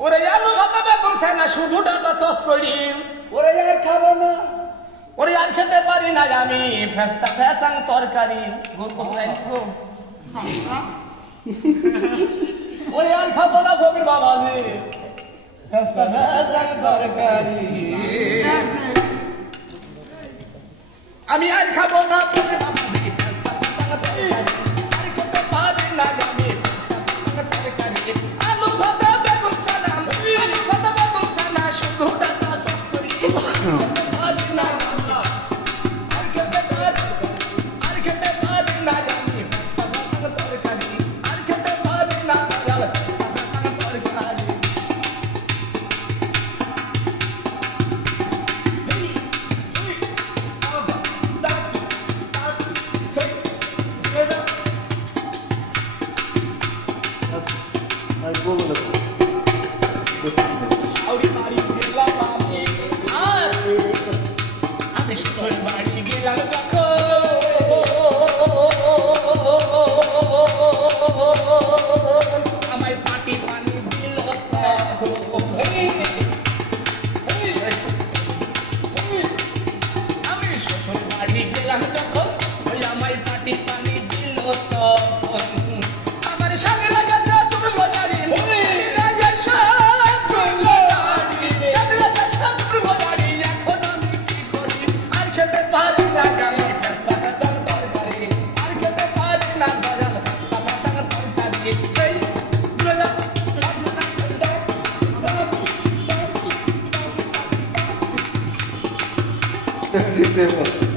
ওরে আলু ভাতা বেগুন ছানা শুধু ডাটা চচ্চড়ি ওরে আর খাবো না ওরে আর খেতে পারি না আমি ফেস্তা ফেসাং তরকারি গোল কোথায় গো ওরে আর খাবো না ফকির বাবাজি ফেস্তা ফেসাং তরকারি আমি আর খাবো না ফকির বাবাজি ফেস্তা ফেসাং তরকারি আর খেতে পারি না আমি ফেস্তা তরকারি আলু ভাতা বেগুন ছানা শুধু ডাটা চচ্চড়ি Tipo